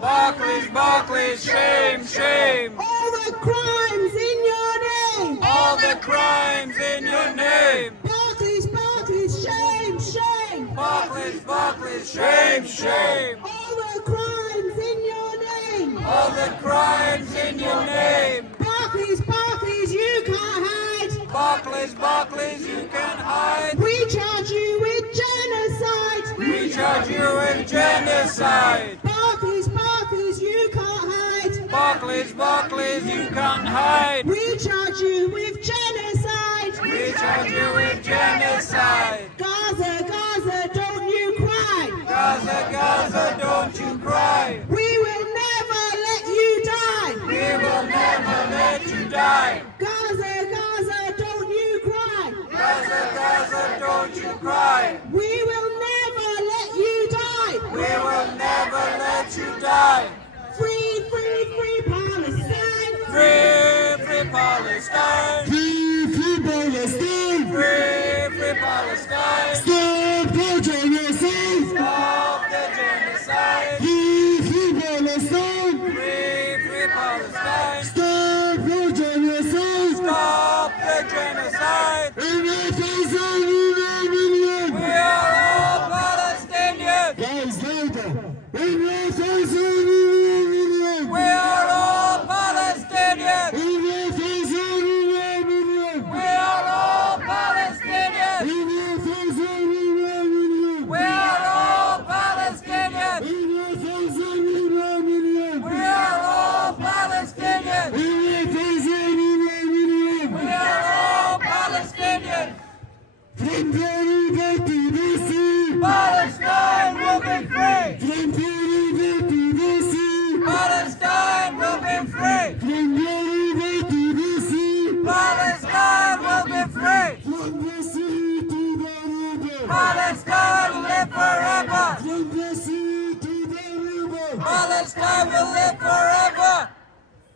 Barclays, Barclays, shame, shame. All the crimes in your name. All the crimes in your name. Barclays, Barclays, shame, shame. Barclays, Barclays, shame, shame. All the crimes in your name. All the crimes in your name. Barclays, Barclays, you can't hide. Barclays, Barclays, you can't hide. We charge you with genocide. We charge you with genocide. Barclays, Barclays, you can't hide. Barclays, Barclays, you can't hide. We charge you with genocide. We charge you with genocide. Gaza, Gaza, don't you cry. Gaza, Gaza, don't you cry. We will never let you die. We will never let you die. Gaza, Gaza, don't you cry. Gaza, Gaza, don't you cry. We will never let you die. We will never let you die. Free, free, free Palestine. Free, free Palestine. Free, free Palestine! Free, free Palestine. Stop the genocide! Stop the genocide. Free, free Palestine! Free, free Palestine. Stop the genocide! Stop the genocide. Enough is enough! We are all Palestinians. Guys, louder! Enough is enough! We are all Palestinians. Enough is enough! We are all Palestinians. Enough is enough! We are all Palestinians. Enough is enough! We are all Palestinians. Enough is enough! We are all Palestinians. From Florida to DC! Palestine will be free. From Florida to DC! Palestine will be free. From Florida to DC! Palestine will be free. From the sea to the river! Palestine will live forever. From the sea to the river! Palestine will live forever.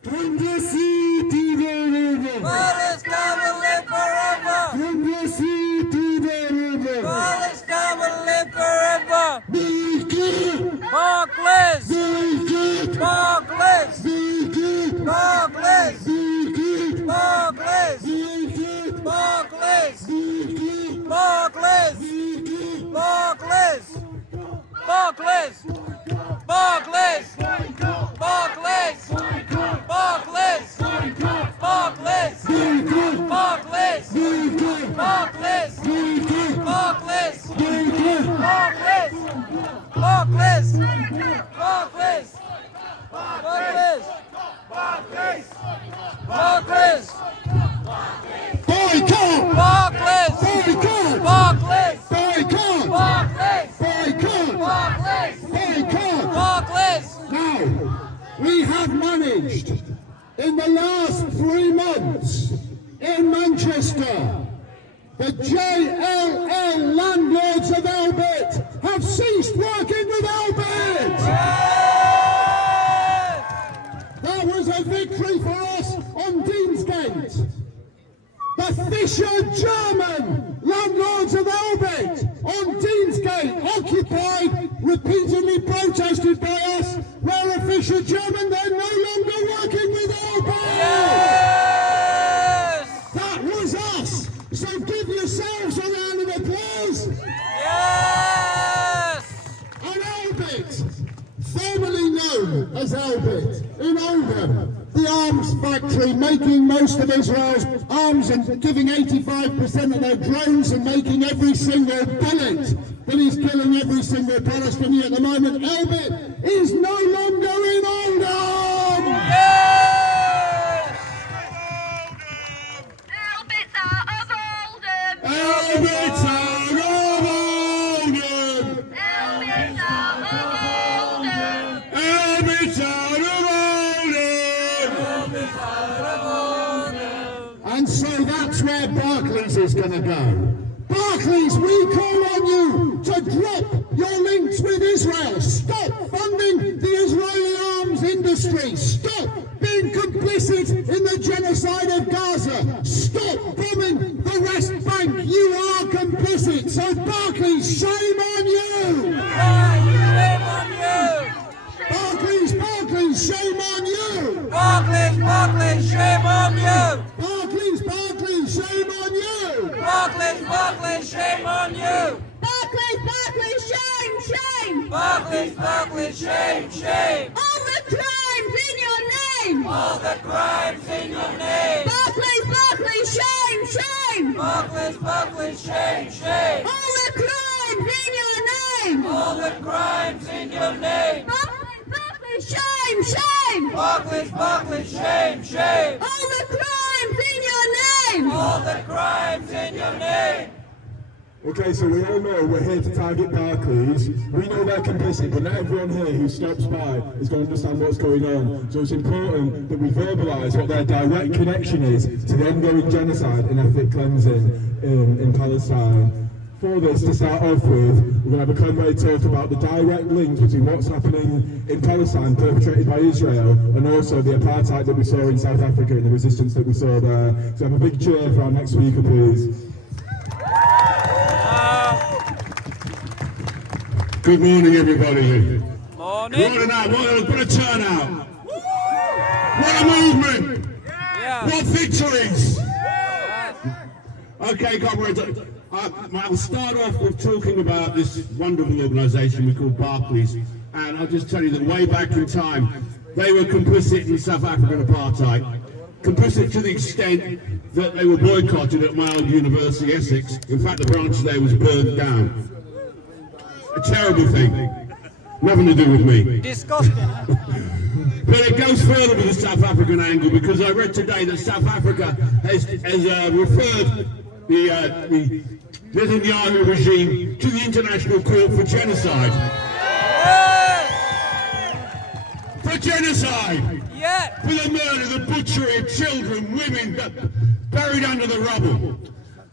From the sea to the river! Palestine will live forever. From the sea to the river! Palestine will live forever. Make it! Barclays. Make it! Barclays. Make it! Barclays. Make it! Barclays. Make it! Barclays. Make it! Barclays. Make it! Barclays. Barclays. Barclays. Barclays. Barclays. Barclays. Make it! Barclays. Make it! Barclays. Make it! Barclays. Make it! Barclays. Barclays. Barclays. Barclays. Barclays. Boycott! Barclays. Boycott! Barclays. Boycott! Barclays. Boycott! Barclays. Boycott! Barclays. Now, we have managed in the last 3 months in Manchester, the JLL landlords of Albert have ceased working with Albert. That was a victory for us on Deansgate. The Fisher German landlords of Albert on Deansgate, occupied, repeatedly protested by us. We're a Fisher German, they're no longer working with Albert. Yes. That was us. So give yourselves a round of applause. Yes. On Albert, formerly known as Albert, in Oldham, the arms factory making most of Israel's arms and giving 85% of their drones and making every single bullet that is killing every single Palestinian at the moment. Albert is no longer in Oldham! Yes. Albert out of Oldham! Albert out of Oldham! Albert out of Oldham! Albert out of Oldham! And so that's where Barclays is going to go. Barclays, we call on you to drop your links with Israel. Stop funding the Israeli arms industry. Stop being complicit in the genocide of Gaza. Stop bombing the West Bank. You are complicit. So Barclays, shame on you. Shame on you. Barclays, Barclays, Barclays, shame, shame. All the crimes in your name. All the crimes in your name. Barclays, Barclays, shame, shame. Barclays, Barclays, shame, shame. All the crimes in your name. All the crimes in your name. Barclays, Barclays, shame, shame. Barclays, Barclays, shame, shame. All the crimes in your name. All the crimes in your name. Okay, so we all know we're here to target Barclays. We know they're complicit, but not everyone here who stops by is going to understand what's going on. So it's important that we verbalise what their direct connection is to the ongoing genocide and ethnic cleansing in Palestine. For this, to start off with, we're going to have a comrade talk about the direct link between what's happening in Palestine, perpetrated by Israel, and also the apartheid that we saw in South Africa and the resistance that we saw there. So have a big cheer for our next speaker, please. Good morning, everybody. Morning. What a night, what a turnout. What a movement. Yeah. What victories. Okay, comrades, I'll start off with talking about this wonderful organisation we call Barclays. And I'll just tell you that way back in time, they were complicit in South African apartheid. Complicit to the extent that they were boycotted at my old university, Essex. In fact, the branch there was burned down. A terrible thing. Nothing to do with me. Disgusting. But it goes further with the South African angle, because I read today that South Africa has referred the Netanyahu regime to the International Court for Genocide. For genocide! Yeah. For the murder, the butchery of children, women buried under the rubble.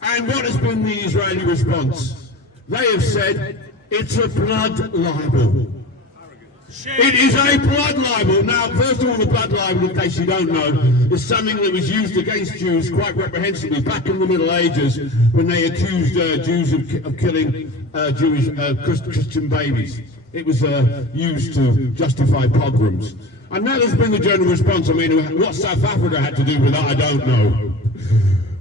And what has been the Israeli response? They have said it's a blood libel. It is a blood libel. Now, first of all, the blood libel, in case you don't know, is something that was used against Jews quite reprehensibly back in the Middle Ages when they accused Jews of killing Jewish Christian babies. It was used to justify pogroms. And that has been the general response. I mean, what South Africa had to do with that, I don't know.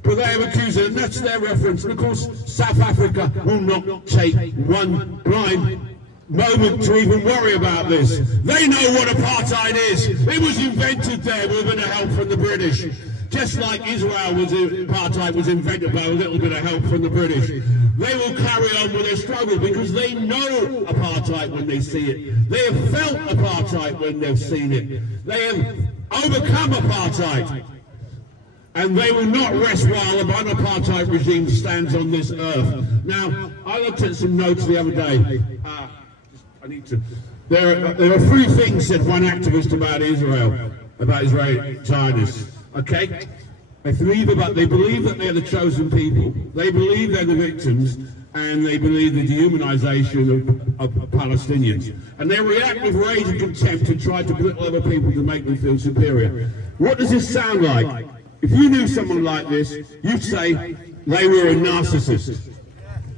But they have accused it, and that's their reference. And of course, South Africa will not take one blind moment to even worry about this. They know what apartheid is. It was invented there with a bit of help from the British. Just like Israel was, apartheid was invented by a little bit of help from the British. They will carry on with their struggle because they know apartheid when they see it. They have felt apartheid when they've seen it. They have overcome apartheid. And they will not rest while an apartheid regime stands on this earth. Now, I looked at some notes the other day. There are three things, said one activist about Israel, about Israeli Zionists. Okay? They believe that they're the chosen people. They believe they're the victims, and they believe the dehumanization of Palestinians. And they react with rage and contempt and try to belittle other people to make them feel superior. What does this sound like? If you knew someone like this, you'd say they were a narcissist.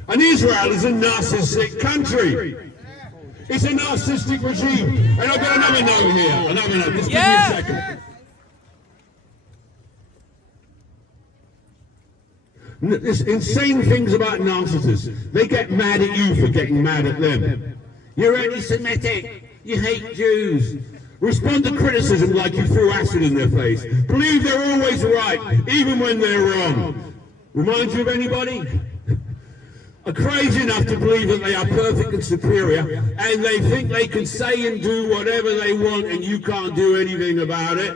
And Israel is a narcissistic country. It's a narcissistic regime. And I've got another note here. Another note. Just give me a second. There's insane things about narcissists. They get mad at you for getting mad at them. You're anti-Semitic. You hate Jews. Respond to criticism like you threw acid in their face. Believe they're always right, even when they're wrong. Remind you of anybody? Are crazy enough to believe that they are perfect and superior, and they think they can say and do whatever they want and you can't do anything about it.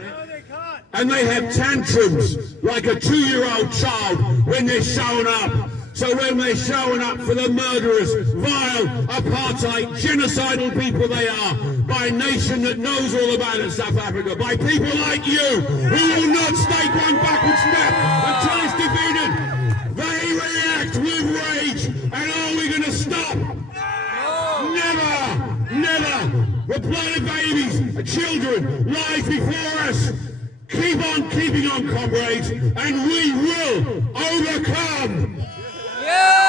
And they have tantrums like a 2-year-old child when they're showing up. So when they're showing up for the murderous, vile, apartheid, genocidal people they are, by a nation that knows all about it, South Africa, by people like you, who will not take one backward step until it's defeated. They react with rage, and are we going to stop? Never, never. The blood of babies, children, lies before us. Keep on keeping on, comrades, and we will overcome. Yeah!